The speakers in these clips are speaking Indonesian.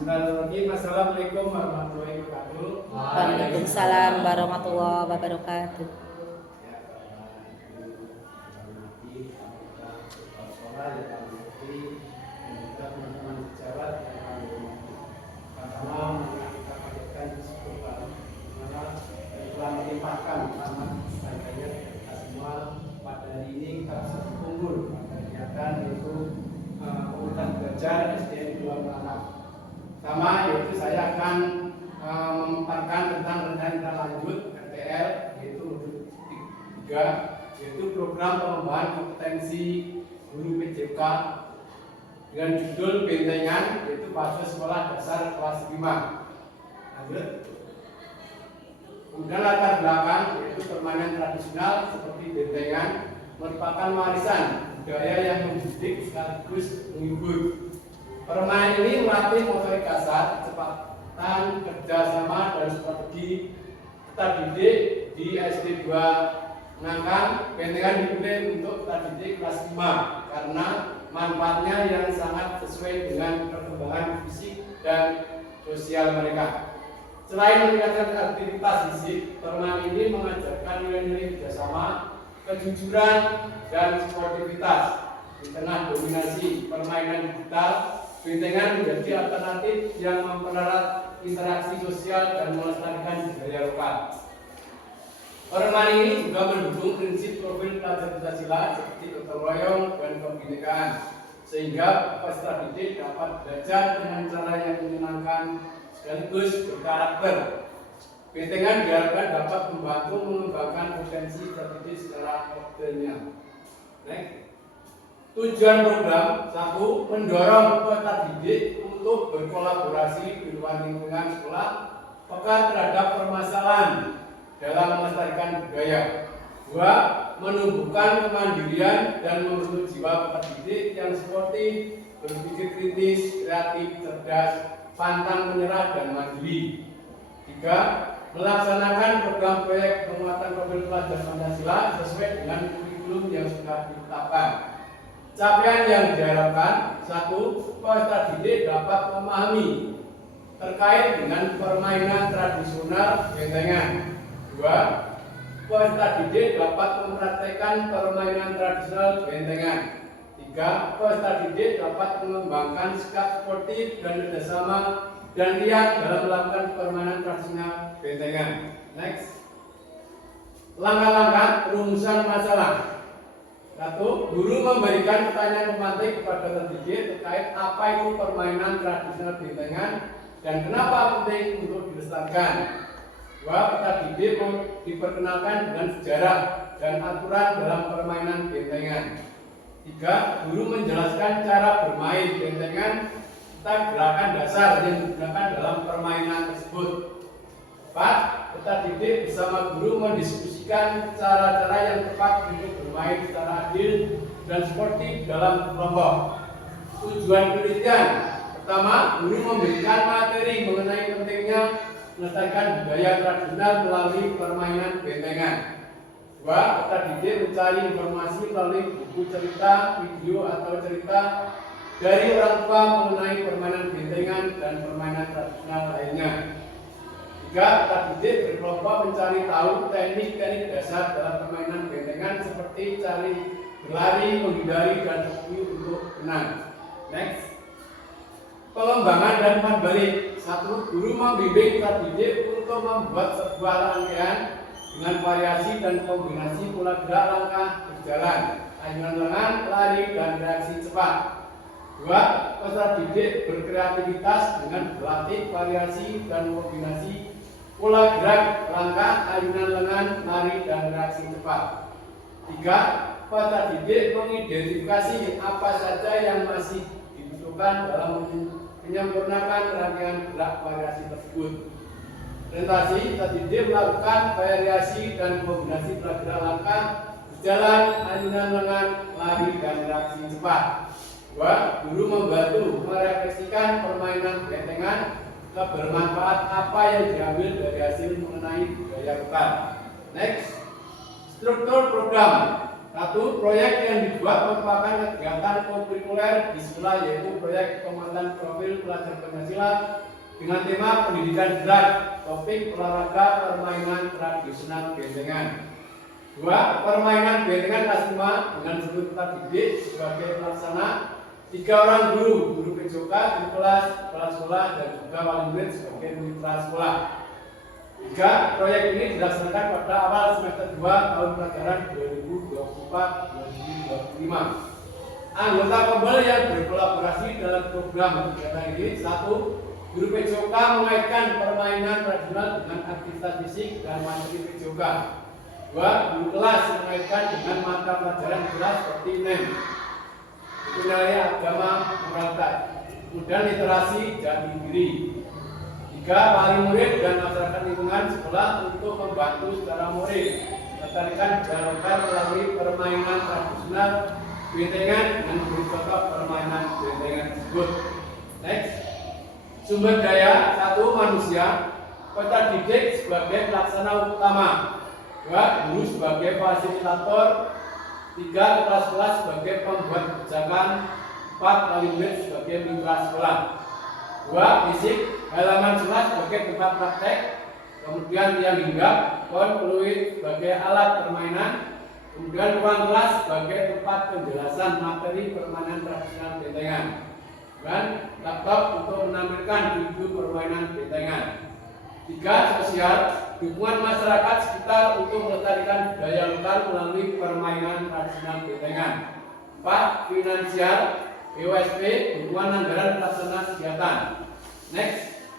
Bismillahirrahmanirrahim. Assalamualaikum warahmatullahi wabarakatuh. Waalaikumsalam warahmatullahi wabarakatuh. Pada hari ini kita bisa berkumpul pada kegiatan yaitu pengurusan belajar SDN 2 Meranang. Pertama yaitu saya akan memaparkan tentang rencana tindak lanjut RTL yaitu modul 3 yaitu program pengembangan kompetensi guru PJK dengan judul Bentengan yaitu pada sekolah dasar kelas 5. Lanjut. Kemudian latar belakang yaitu permainan tradisional seperti bentengan merupakan warisan budaya yang mendidik sekaligus menghibur. Permainan ini melatih motorik kasar, kecepatan, kerjasama dan strategi. Kita didik di SD 2 Nangkang. Bentengan dipilih untuk kita didik kelas 5 karena manfaatnya yang sangat sesuai dengan perkembangan fisik dan sosial mereka. Selain meningkatkan aktivitas fisik, permainan ini mengajarkan nilai-nilai kerjasama, kejujuran, dan sportivitas. Di tengah dominasi permainan digital, bentengan menjadi alternatif yang mempererat interaksi sosial dan melestarikan budaya lokal. Permainan ini juga mendukung prinsip profil pelajar Pancasila seperti gotong royong dan kebinekaan, sehingga peserta didik dapat belajar dengan cara yang menyenangkan sekaligus berkarakter. Bentengan diharapkan dapat membantu mengembangkan potensi terdidik secara optimal. Tujuan program 1. Mendorong peserta didik untuk berkolaborasi di luar lingkungan sekolah peka terhadap permasalahan dalam melestarikan budaya. 2. Menumbuhkan kemandirian dan membentuk jiwa peserta didik yang sportif, berpikir kritis, kreatif, cerdas, pantang menyerah dan mandiri. 3. Melaksanakan program proyek penguatan profil pelajar Pancasila sesuai dengan kurikulum yang sudah ditetapkan. Capaian yang diharapkan: 1. Peserta didik dapat memahami terkait dengan permainan tradisional bentengan. 2. Peserta didik dapat mempraktekkan permainan tradisional bentengan. 3. Peserta didik dapat mengembangkan sikap sportif dan kerjasama dan lihat dalam melakukan permainan tradisional bentengan. Next. Langkah-langkah rumusan masalah. 1. Guru memberikan pertanyaan pemantik kepada terdidik terkait apa itu permainan tradisional bentengan dan kenapa penting untuk dilestarikan. 2. Peserta didik diperkenalkan dengan sejarah dan aturan dalam permainan bentengan. 3. Guru menjelaskan cara bermain bentengan serta gerakan dasar yang digunakan dalam permainan tersebut. 4. Peserta didik bersama guru mendiskusikan cara-cara yang tepat untuk bermain secara adil dan sportif dalam kelompok. Tujuan penelitian: pertama, guru memberikan materi mengenai pentingnya melestarikan budaya tradisional melalui permainan bentengan. 2. Peserta didik mencari informasi melalui buku cerita, video atau cerita dari orang tua mengenai permainan bentengan dan permainan tradisional lainnya. 3. Peserta didik berkelompok mencari tahu teknik-teknik dasar dalam permainan bentengan seperti cari berlari, menghindari, dan teknik untuk menang. Next. Pengembangan dan umpan balik. 1. Guru membimbing peserta didik untuk membuat sebuah rangkaian dengan variasi dan kombinasi pola gerak langkah berjalan, ayunan lengan, lari, dan reaksi cepat. 2. Peserta didik berkreativitas dengan berlatih variasi dan kombinasi pola gerak langkah, ayunan lengan, lari, dan reaksi cepat. 3. Peserta didik mengidentifikasi apa saja yang masih dibutuhkan dalam menyempurnakan rangkaian gerak variasi tersebut. Orientasi: peserta didik melakukan variasi dan kombinasi pola gerak langkah, berjalan, ayunan lengan, lari, dan reaksi cepat. 2. Guru membantu merefleksikan permainan bentengan kebermanfaat apa yang diambil dari hasil mengenai budaya lokal. Next. Struktur program. Satu, proyek yang dibuat merupakan kegiatan kurikuler di sekolah, yaitu proyek penguatan profil pelajar Pancasila dengan tema pendidikan berat, topik olahraga permainan tradisional bentengan. Dua, permainan bentengan kelas 5 dengan seluruh peserta didik sebagai pelaksana, 3 orang guru PJK di kelas, kepala sekolah, dan juga wali murid sebagai mitra sekolah. 3. Proyek ini dilaksanakan pada awal semester 2 tahun pelajaran 2024-2025. Anggota pembel yang berkolaborasi dalam program kegiatan ini: 1. Guru PJK mengaitkan permainan tradisional dengan aktivitas fisik dan materi PJK. 2. Guru kelas mengaitkan dengan mata pelajaran kelas seperti NEM, nilai agama moralitas, kemudian literasi jati diri. 3. Wali murid dan masyarakat lingkungan sekolah untuk membantu secara moral melestarikan budaya lokal melalui permainan tradisional bentengan dengan memberi contoh permainan bentengan tersebut. Next. Sumber daya: 1. Manusia, peserta didik sebagai pelaksana utama. 2. Guru sebagai fasilitator. 3. Kepala sekolah sebagai pembuat kebijakan. 4. Wali murid sebagai mitra sekolah. 2. Fisik, halaman sekolah sebagai tempat praktek, kemudian tiang hinggap, pohon fluid sebagai alat permainan, kemudian ruang kelas sebagai tempat penjelasan materi permainan tradisional bentengan, dan laptop untuk menampilkan video permainan bentengan. 3. Sosial, dukungan masyarakat sekitar untuk melestarikan budaya lokal melalui permainan tradisional bentengan. 4. Finansial, BUSP, dukungan anggaran pelaksanaan kegiatan. Next.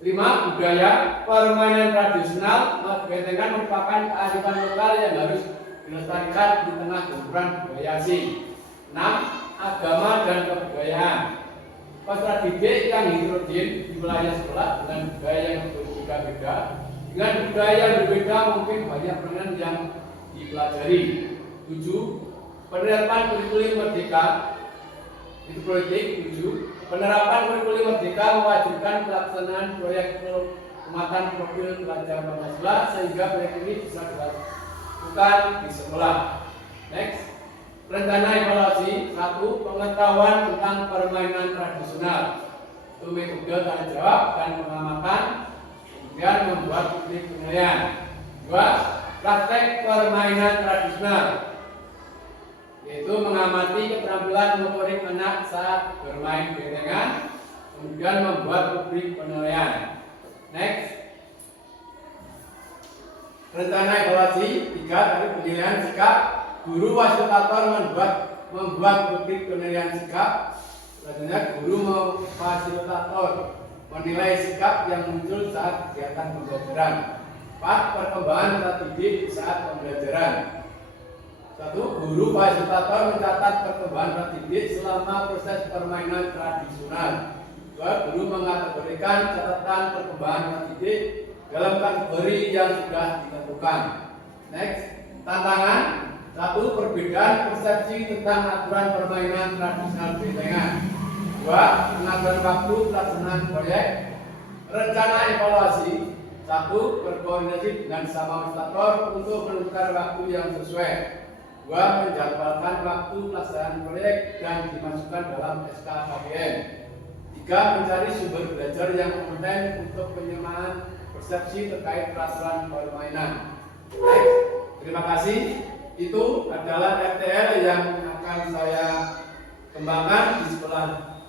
5. Budaya, permainan tradisional bentengan merupakan kearifan lokal yang harus dilestarikan di tengah gempuran budaya asing. 6. Agama dan kebudayaan, peserta didik yang heterogen di wilayah sekolah dengan budaya yang berbeda-beda. Dengan budaya yang berbeda mungkin banyak permainan yang dipelajari. 7. Penerapan kurikulum merdeka, itu politik. 7. Penerapan kurikulum merdeka mewajibkan pelaksanaan proyek penguatan profil pelajar Pancasila sehingga proyek ini bisa dilakukan di sekolah. Next. Rencana evaluasi: 1. Pengetahuan tentang permainan tradisional, itu metode tanya jawab dan pengamatan, kemudian membuat publik penilaian. 2. Praktek permainan tradisional, yaitu mengamati keterampilan motorik anak saat bermain bentengan, kemudian membuat publik penilaian. Next. Rencana evaluasi 3. Dari penilaian sikap, guru fasilitator membuat publik penilaian sikap. Selanjutnya, guru fasilitator menilai sikap yang muncul saat kegiatan pembelajaran. 4. Perkembangan peserta didik saat pembelajaran. 1. Guru fasilitator mencatat perkembangan peserta didik selama proses permainan tradisional. 2. Guru mengategorikan catatan perkembangan peserta didik dalam kategori yang sudah ditentukan. Next. Tantangan: 1. Perbedaan persepsi tentang aturan permainan tradisional bentengan. 2. Pengaturan waktu pelaksanaan proyek. Rencana evaluasi: 1. Berkoordinasi dengan sama fasilitator untuk menentukan waktu yang sesuai. 2. Menjadwalkan waktu pelaksanaan proyek dan dimasukkan dalam SK KPM. 3. Mencari sumber belajar yang kompeten untuk penyamaan persepsi terkait peraturan permainan. Next. Terima kasih. Itu adalah RTL yang akan saya kembangkan di sekolah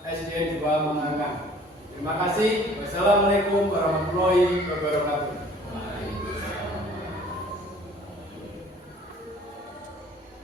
SD 2 Mangangkang. Terima kasih. Wassalamualaikum warahmatullahi wabarakatuh.